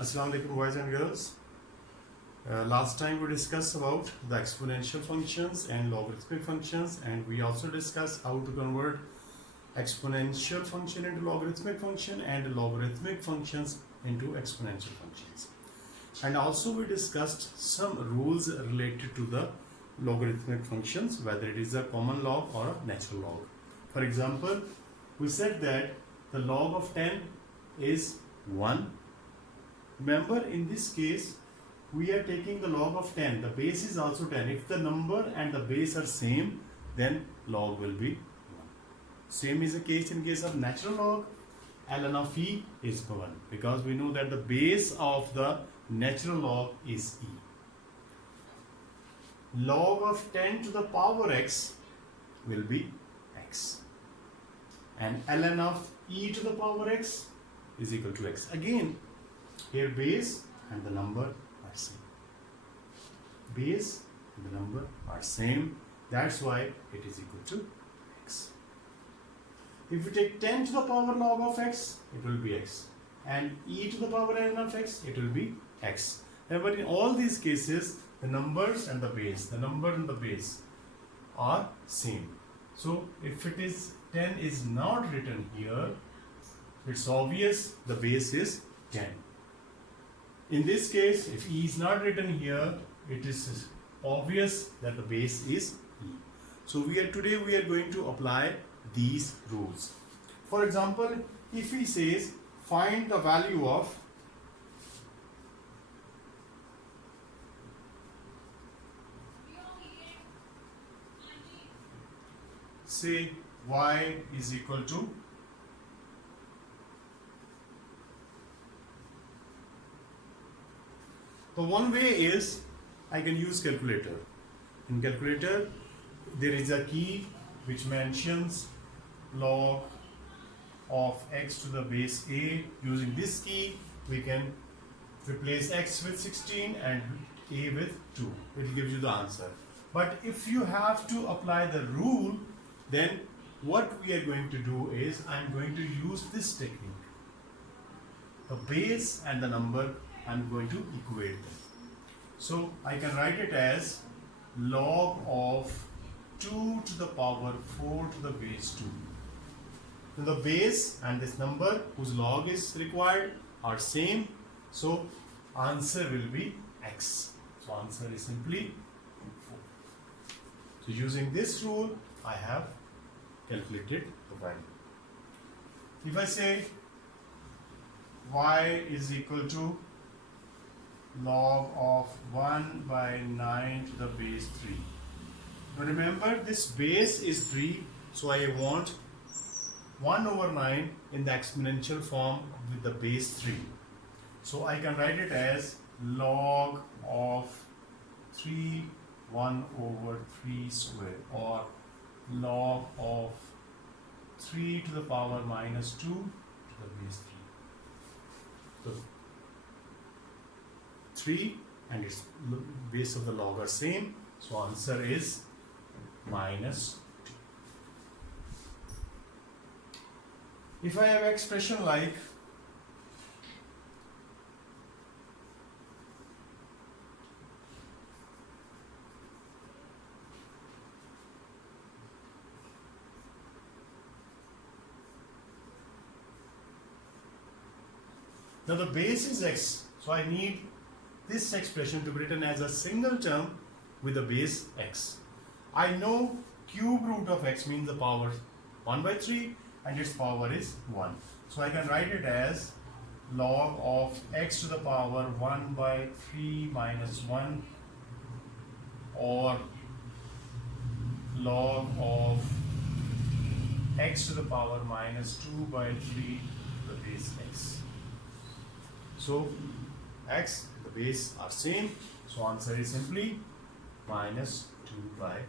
Assalamu alaikum boys and girls. Last time we discussed about the exponential functions and logarithmic functions, and we also discussed how to convert exponential function into logarithmic function and logarithmic functions into exponential functions. And also we discussed some rules related to the logarithmic functions, whether it is a common log or a natural log. For example, we said that the log of 10 is 1. Remember, in this case, we are taking the log of 10. The base is also 10. If the number and the base are same, then log will be 1. Same is the case in case of natural log. Ln of e is 1, because we know that the base of the natural log is e. Log of 10 to the power x will be x. And ln of e to the power x is equal to x. Again, here base and the number are same. Base and the number are same. That's why it is equal to x. If we take 10 to the power log of x, it will be x. And e to the power n of x, it will be x. But in all these cases, the numbers and the base are same. So if it is 10 is not written here, it's obvious the base is 10. In this case, if e is not written here, it is obvious that the base is e. So today we are going to apply these rules. For example, if he says find the value of say y is equal to the one way is I can use calculator. In calculator there is a key which mentions log of x to the base a. Using this key we can replace x with 16 and a with 2. It gives you the answer. But if you have to apply the rule, then what we are going to do is I'm going to use this technique. The base and the number, I'm going to equate them. So I can write it as log of 2 to the power 4 to the base 2. So the base and this number whose log is required are same. So answer will be x. So answer is simply 4. So using this rule, I have calculated the value. If I say y is equal to log of 1 by 9 to the base 3. Now remember, this base is 3, so I want 1 over 9 in the exponential form with the base 3. So I can write it as log of 3 1 over 3 square, or log of 3 to the power minus 2 to the base 3. So 3 and its base of the log are same, so answer is minus 2. If I have expression like now the base is x, so I need this expression to be written as a single term with the base x. I know cube root of x means the power 1 by 3 and its power is 1. So I can write it as log of x to the power 1 by 3 minus 1, or log of x to the power minus 2 by 3 to the base x. So x and the base are same, so answer is simply minus 2 by 3.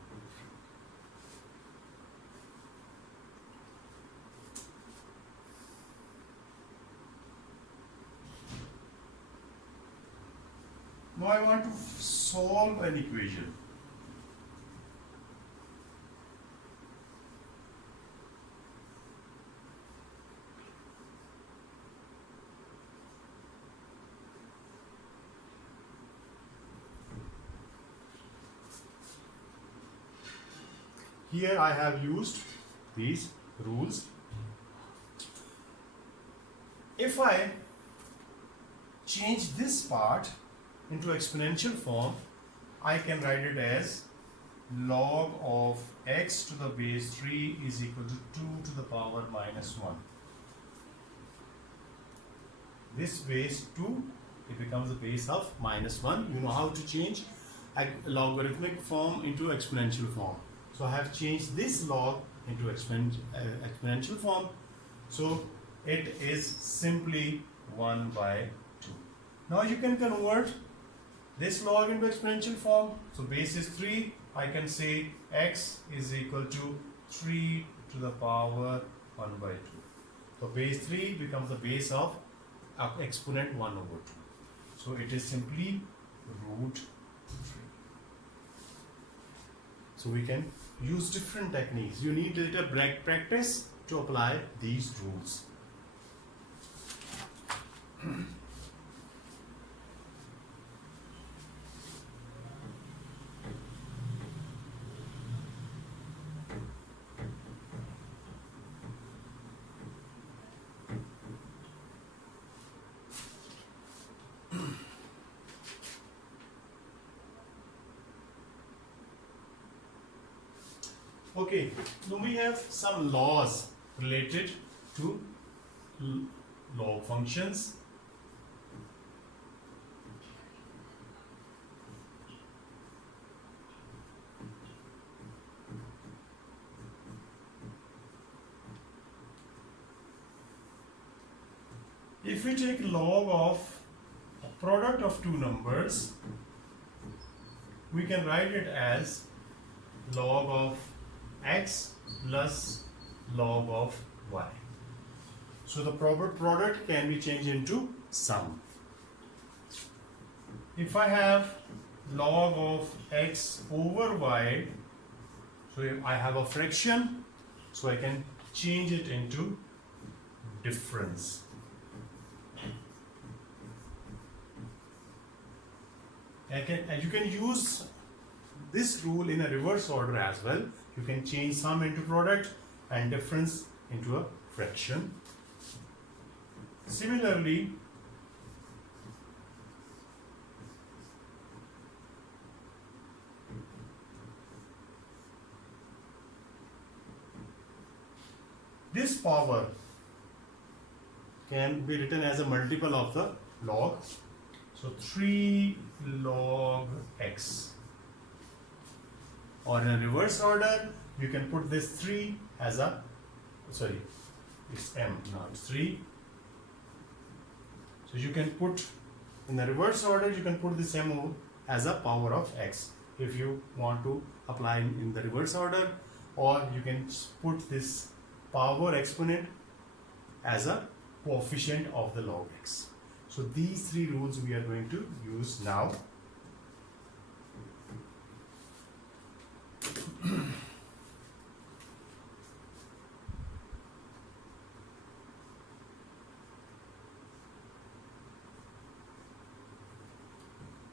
Now I want to solve an equation. here I have used these rules. If I change this part into exponential form, I can write it as log of x to the base 3 is equal to 2 to the power minus 1. This base 2, it becomes the base of minus 1. You know how to change a logarithmic form into exponential form. So I have changed this log into exponential form. So it is simply 1 by 2. Now you can convert this log into exponential form. So base is 3. I can say x is equal to 3 to the power 1 by 2. So base 3 becomes the base of exponent 1 over 2. So it is simply root 3. So we can use different techniques. You need a little practice to apply these rules. Okay, now we have some laws related to log functions. If we take log of a product of two numbers, we can write it as log of x plus log of y. So the product can be changed into sum. If I have log of x over y, so if I have a fraction, so I can change it into difference. And you can use this rule in a reverse order as well. You can change sum into product and difference into a fraction. Similarly, this power can be written as a multiple of the log. So 3 log x. Or in a reverse order, you can put this 3 as a, sorry, it's m, now it's 3. So you can put, in the reverse order, you can put this m as a power of x if you want to apply in the reverse order, or you can put this power exponent as a coefficient of the log x. So these three rules we are going to use now.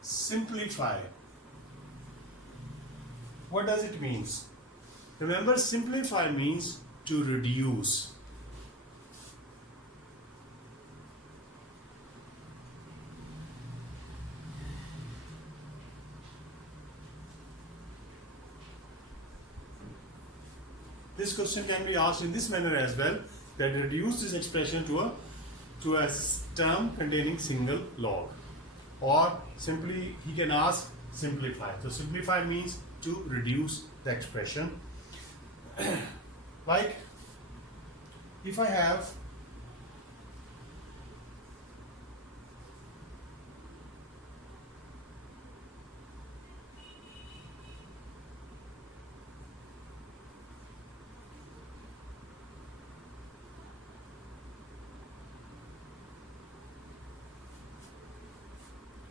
Simplify. What does it mean? Remember, simplify means to reduce. This question can be asked in this manner as well, that reduce this expression to a term containing single log. Or simply he can ask simplify. So simplify means to reduce the expression. Like if I have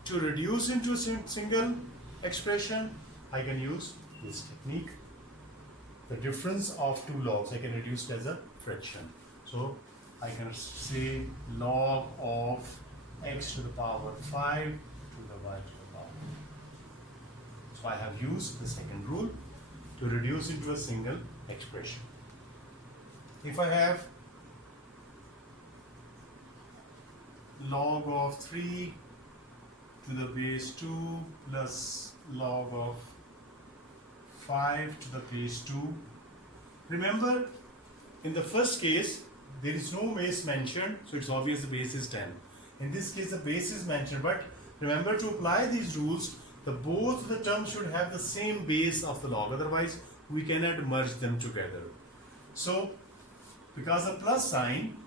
to reduce into a single expression, I can use this technique. The difference of two logs, I can reduce it as a fraction. So I can say log of x to the power 5 to the y to the power. So I have used the second rule. to reduce into a single expression. If I have log of 3 to the base 2 plus log of 5 to the base 2. Remember, in the first case, there is no base mentioned, so it's obvious the base is 10. In this case, the base is mentioned, but remember to apply these rules, both the terms should have the same base of the log, otherwise we cannot merge them together. So, because of plus sign,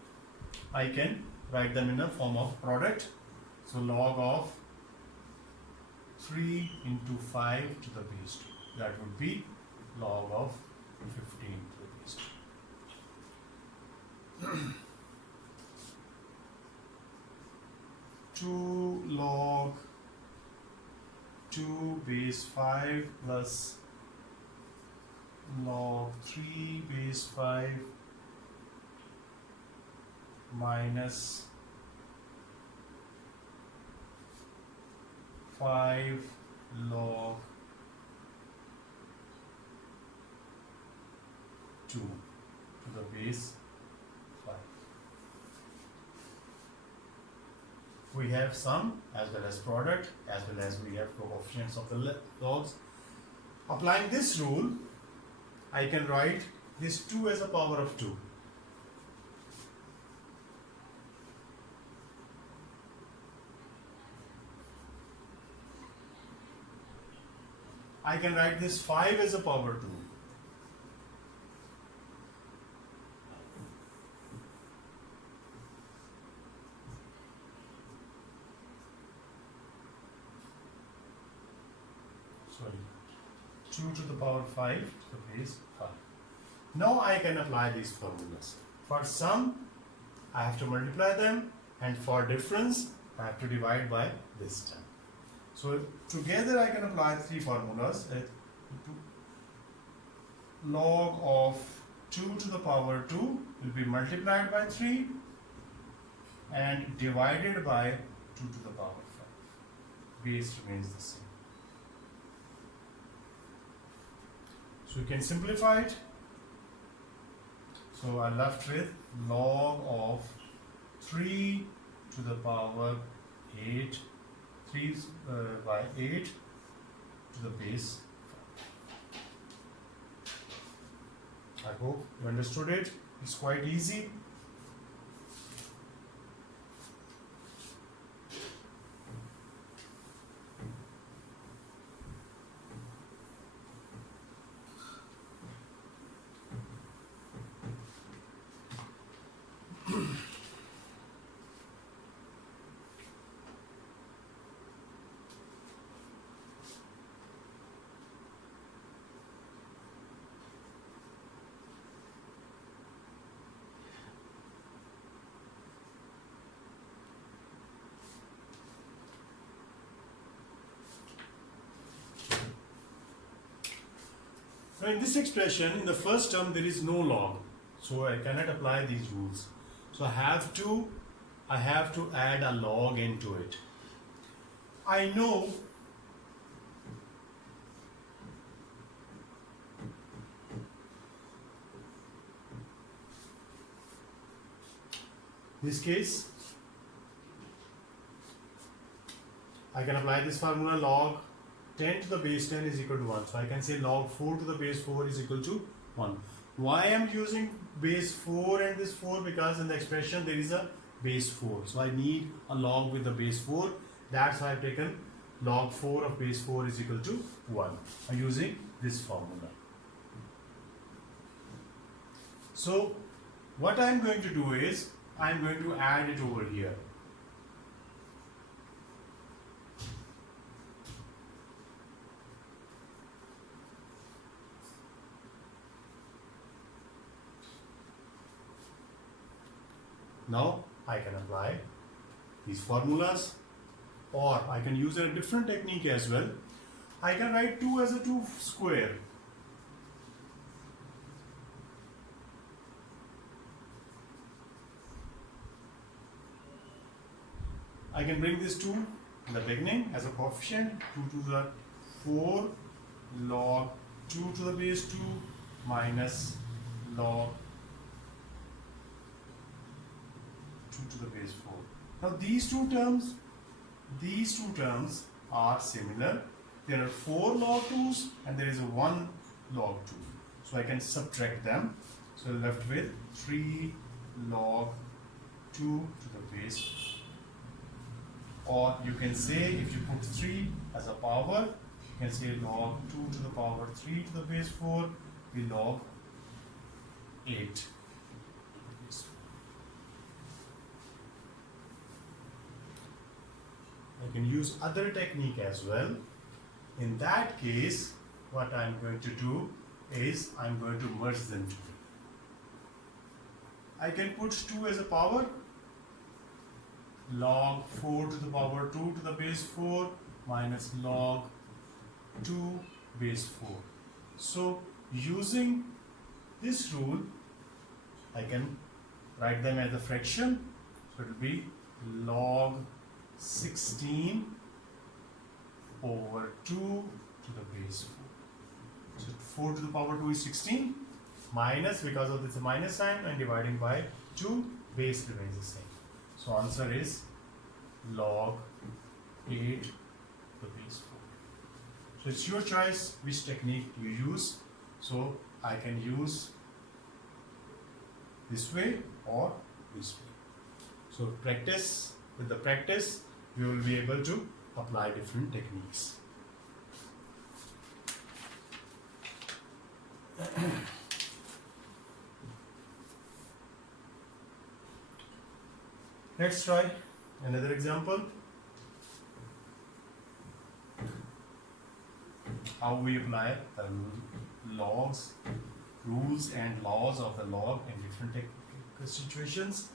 I can write them in the form of product. So, log of 3 into 5 to the base 2. That would be log of 15 to the base 2. 2 log 2 base 5 plus log 3 base 5 minus 5 log 2 to the base 5. We have sum as well as product, as well as we have coefficients of the logs. Applying this rule, I can write this 2 as a power of 2. I can write this 5 as a power 2. Sorry, 2 to the power 5 to the base 5. Now I can apply these formulas. For sum, I have to multiply them, and for difference, I have to divide by this term. So together I can apply three formulas. Log of 2 to the power 2 will be multiplied by 3 and divided by 2 to the power 5. Base remains the same. So you can simplify it. So I left with log of 3 to the power 8, 3 by 8 to the base 5. I hope you understood it. It's quite easy. Now in this expression, in the first term there is no log, so I cannot apply these rules. So I have to add a log into it. I know this case I can apply this formula, log 10 to the base 10 is equal to 1. So I can say log 4 to the base 4 is equal to 1. Why I am using base 4 and this 4? Because in the expression there is a base 4. So I need a log with the base 4. That's why I have taken log 4 of base 4 is equal to 1. I'm using this formula. So what I am going to do is I am going to add it over here. Now I can apply these formulas, or I can use a different technique as well. I can write 2 as a 2 square. I can bring this 2 in the beginning as a coefficient. 2 to the 4 log 2 to the base 2 minus log 2 to the base 4. Now these two terms are similar. There are 4 log 2's and there is a 1 log 2. So I can subtract them. So left with 3 log 2 to the base. Or you can say, if you put 3 as a power, you can say log 2 to the power 3 to the base 4 will log 8 to the base 4. I can use other technique as well. In that case, what I am going to do is I am going to merge them together. I can put 2 as a power, log 4 to the power 2 to the base 4 minus log 2 base 4. So using this rule, I can write them as a fraction. So it will be log 16 over 2 to the base 4. So 4 to the power 2 is 16 minus, because of this minus sign, and dividing by 2, base remains the same. So answer is log 8 to the base 4. So it's your choice which technique you use. So I can use this way or this way. So with the practice, we will be able to apply different techniques. Let's try another example. How we apply the rules and laws of the log in different situations.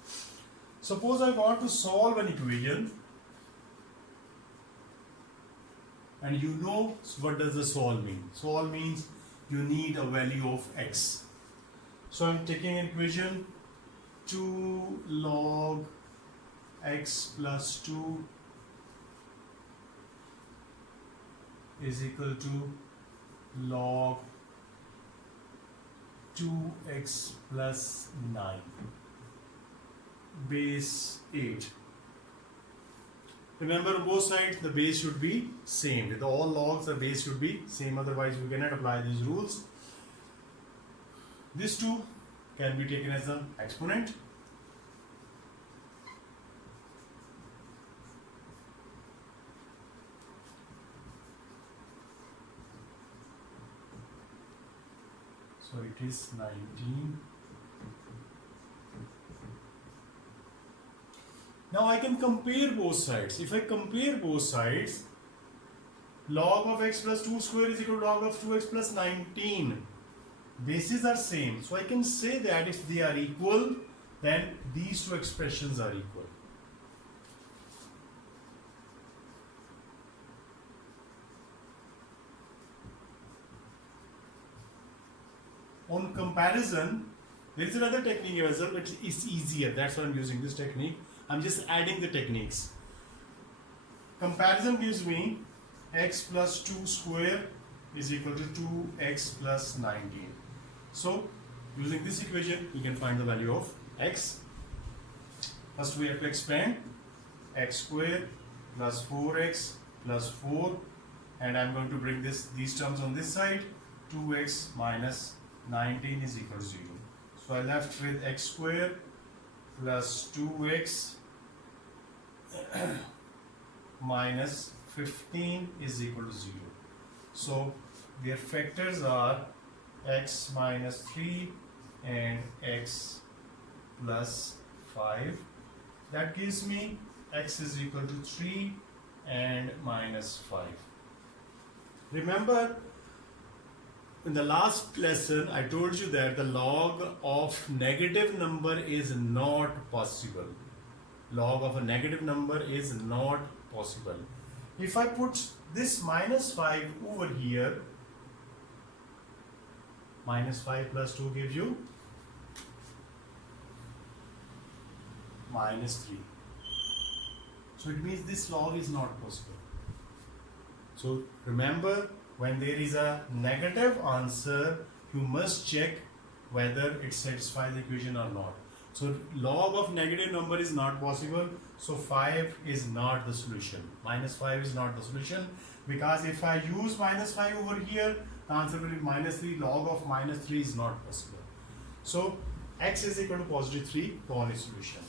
Suppose I want to solve an equation, and you know what does the solve mean. Solve means you need a value of x. So I'm taking an equation 2 log x plus 2 is equal to log 2x plus 9 base 8. Remember, on both sides the base should be same. With all logs the base should be same, otherwise we cannot apply these rules. This 2 can be taken as an exponent. So it is 19. Now I can compare both sides. If I compare both sides, log of x plus 2 square is equal to log of 2x plus 19. Bases are same. So I can say that if they are equal, then these two expressions are equal. On comparison, there is another technique as well, but it's easier. That's why I'm using this technique. I'm just adding the techniques. Comparison gives me x plus 2 square is equal to 2x plus 19. So using this equation, we can find the value of x. First we have to expand x square plus 4x plus 4, and I'm going to bring these terms on this side. 2x minus 19 is equal to 0. So I left with x square plus 2x minus 15 is equal to 0. So their factors are x minus 3 and x plus 5. That gives me x is equal to 3 and minus 5. Remember, in the last lesson, I told you that the log of negative number is not possible. Log of a negative number is not possible. If I put this minus 5 over here, minus 5 plus 2 gives you minus 3. So it means this log is not possible. So remember, when there is a negative answer, you must check whether it satisfies the equation or not. So log of negative number is not possible, so 5 is not the solution. Minus 5 is not the solution, because if I use minus 5 over here, the answer will be minus 3. Log of minus 3 is not possible. So x is equal to positive 3, the only solution.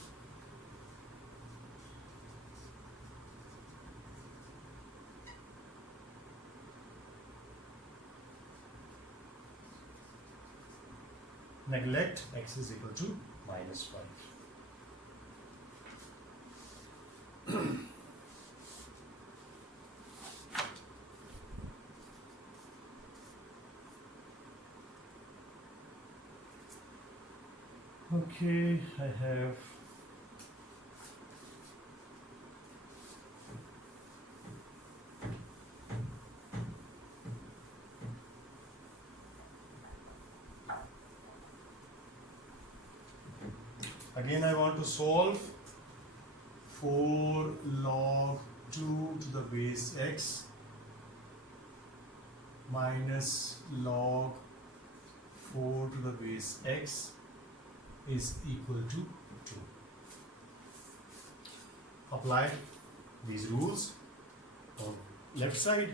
Neglect x is equal to minus 5. Okay, I have again I want to solve 4 log 2 to the base x minus log 4 to the base x is equal to 2. Apply these rules. On left side,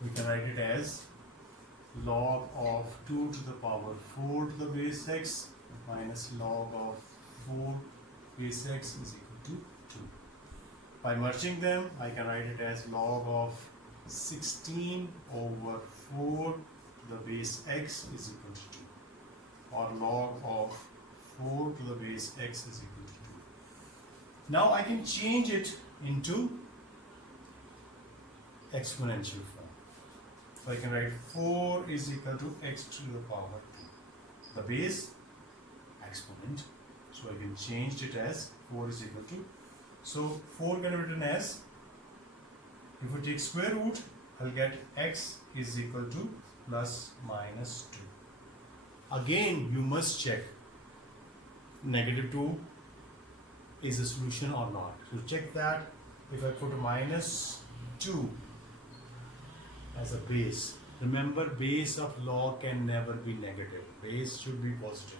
we can write it as log of 2 to the power 4 to the base x minus log of 4 base x is equal to 2. By merging them, I can write it as log of 16 over 4 to the base x is equal to 2, or log of 4 to the base x is equal to 2. Now I can change it into exponential form. So I can write 4 is equal to x to the power 2. The base exponent. So I can change it as 4 is equal to. So 4 can be written as, if we take square root, I'll get x is equal to plus minus 2. Again, you must check negative 2 is a solution or not. So check that. If I put minus 2 as a base, remember base of log can never be negative. Base should be positive.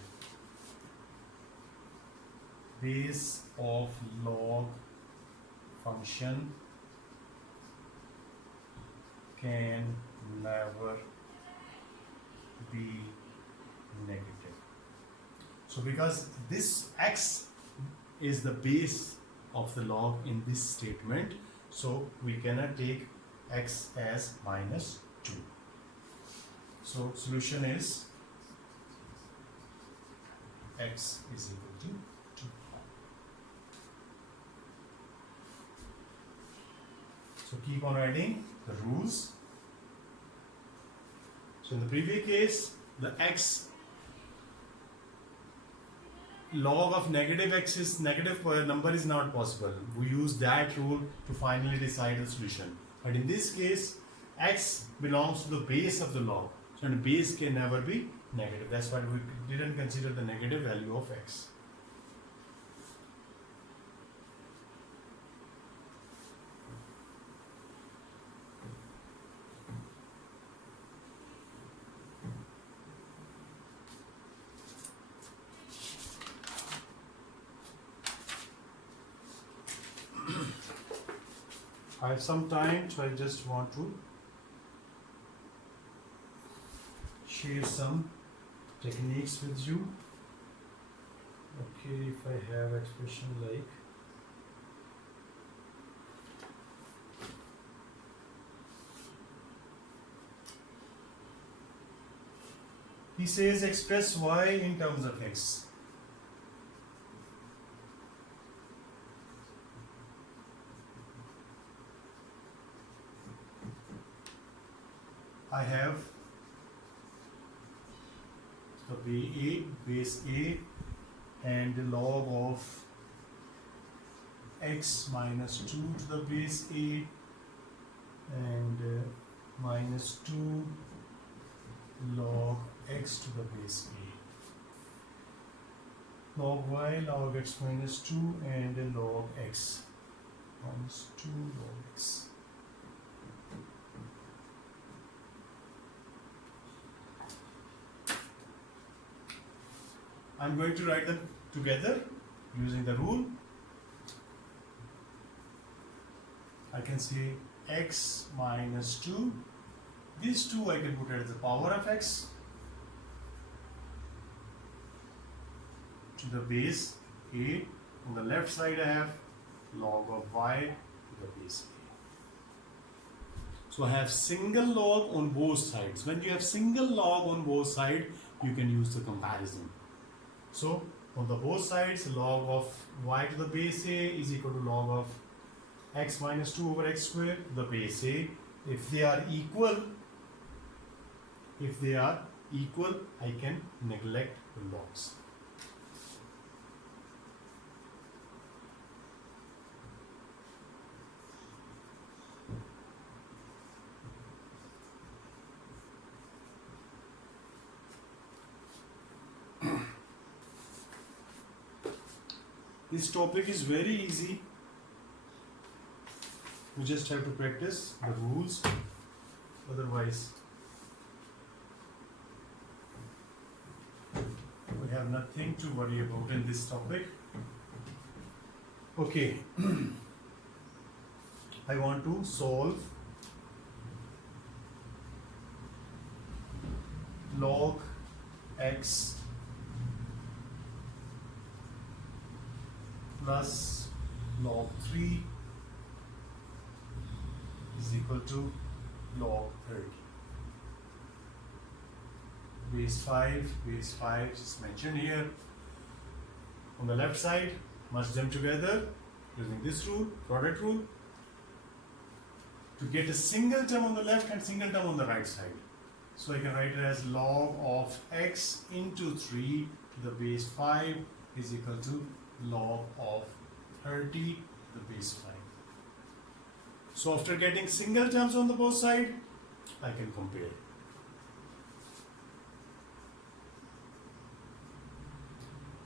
Base of log function can never be negative. So because this x is the base of the log in this statement, so we cannot take x as minus 2. So solution is x is equal to 2. So keep on writing the rules. So in the previous case, the x log of negative x is negative number is not possible. We use that rule to finally decide the solution. But in this case, x belongs to the base of the log. So the base can never be negative. That's why we didn't consider the negative value of x. I have some time, so I just want to share some techniques with you. Okay, if I have expression like he says express y in terms of x. I have the base a and the log of x minus 2 to the base a and minus 2 log x to the base a. Log y, log x minus 2 and log x minus 2 log x. I'm going to write them together using the rule. I can say x minus 2. These 2 I can put it as the power of x to the base a. On the left side I have log of y to the base a. So I have single log on both sides. When you have single log on both sides, you can use the comparison. So on the both sides, log of y to the base a is equal to log of x minus 2 over x square to the base a. If they are equal, I can neglect the logs. This topic is very easy. You just have to practice the rules. Otherwise, we have nothing to worry about in this topic. Okay. I want to solve log x plus log 3 is equal to log 30. Base 5 is mentioned here. On the left side, merge them together using this rule, product rule, to get a single term on the left and single term on the right side. So I can write it as log of x into 3 to the base 5 is equal to log of 30 to the base 5. So after getting single terms on the both side, I can compare.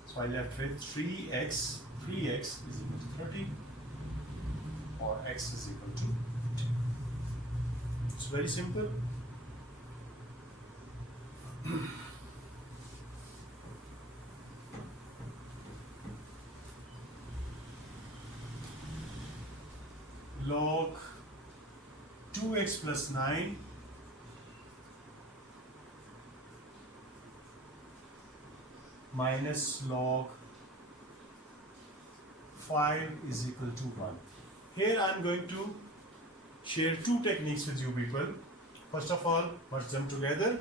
So I left with 3x is equal to 30, or x is equal to 2. It's very simple. Log 2x plus 9 minus log 5 is equal to 1. Here I am going to share 2 techniques with you people. First of all, merge them together.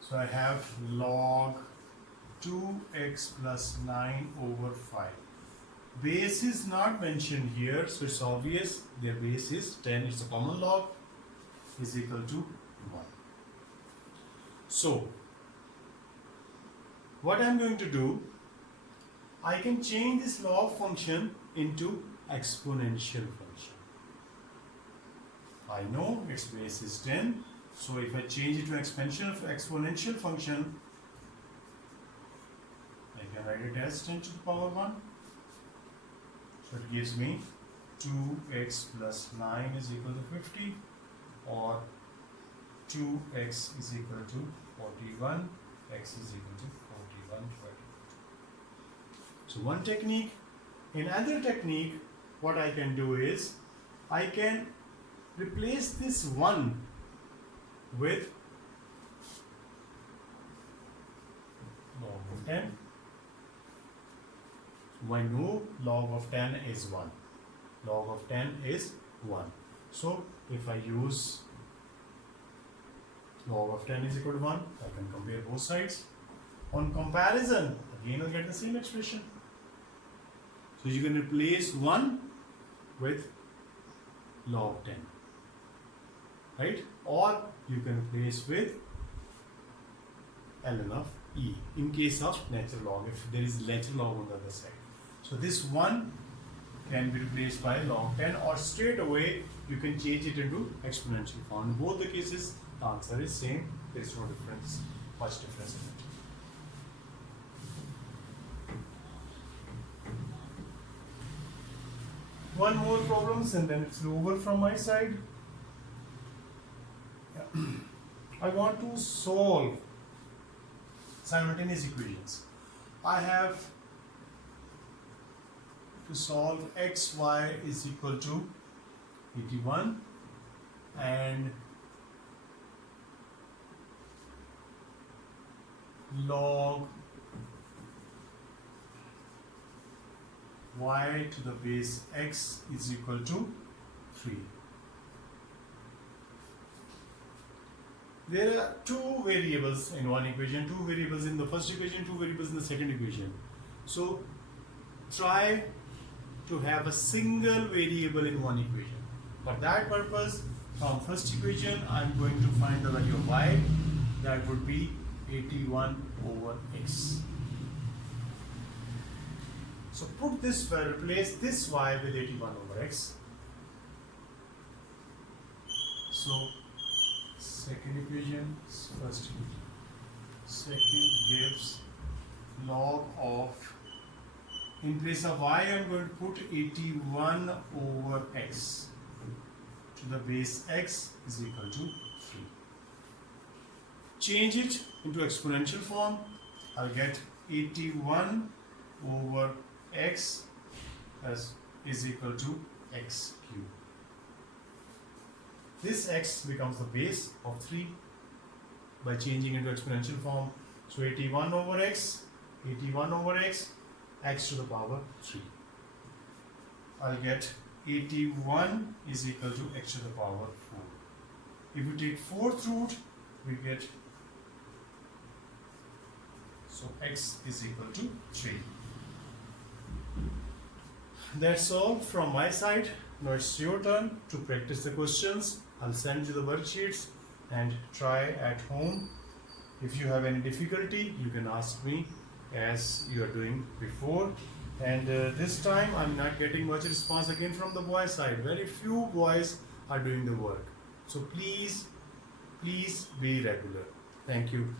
So I have log 2x plus 9 over 5. Base is not mentioned here, so it's obvious their base is 10, it's a common log, is equal to 1. So, what I am going to do, I can change this log function into exponential function. I know its base is 10, so if I change it to exponential function, I can write it as 10 to the power 1. So it gives me 2x plus 9 is equal to 50, or 2x is equal to 41, x is equal to 41. So one technique. In other technique, what I can do is, I can replace this 1 with log of 10. I know log of 10 is 1. Log of 10 is 1. So if I use log of 10 is equal to 1, I can compare both sides. On comparison, again I'll get the same expression. So you can replace 1 with log 10. Right? Or you can replace with ln of e in case of natural log, if there is natural log on the other side. So this 1 can be replaced by log 10, or straight away you can change it into exponential form. In both the cases, the answer is same. There is no difference, much difference in it. One more problems and then it's over from my side. I want to solve simultaneous equations. I have to solve xy is equal to 81 and log y to the base x is equal to 3. There are two variables in one equation, two variables in the first equation, two variables in the second equation. So try to have a single variable in one equation. For that purpose, from first equation, I am going to find the value of y. That would be 81 over x. So put this, replace this y with 81 over x. So second equation, first equation. Second gives log of, in place of y, I am going to put 81 over x to the base x is equal to 3. Change it into exponential form. I'll get 81 over x is equal to x cubed. This x becomes the base of 3 by changing into exponential form. So 81 over x, x to the power 3. I'll get 81 is equal to x to the power 4. If we take fourth root, we get, so x is equal to 3. That's all from my side. Now it's your turn to practice the questions. I'll send you the worksheets and try at home. If you have any difficulty, you can ask me as you are doing before. And this time I'm not getting much response again from the boy side. Very few boys are doing the work. So please be regular. Thank you.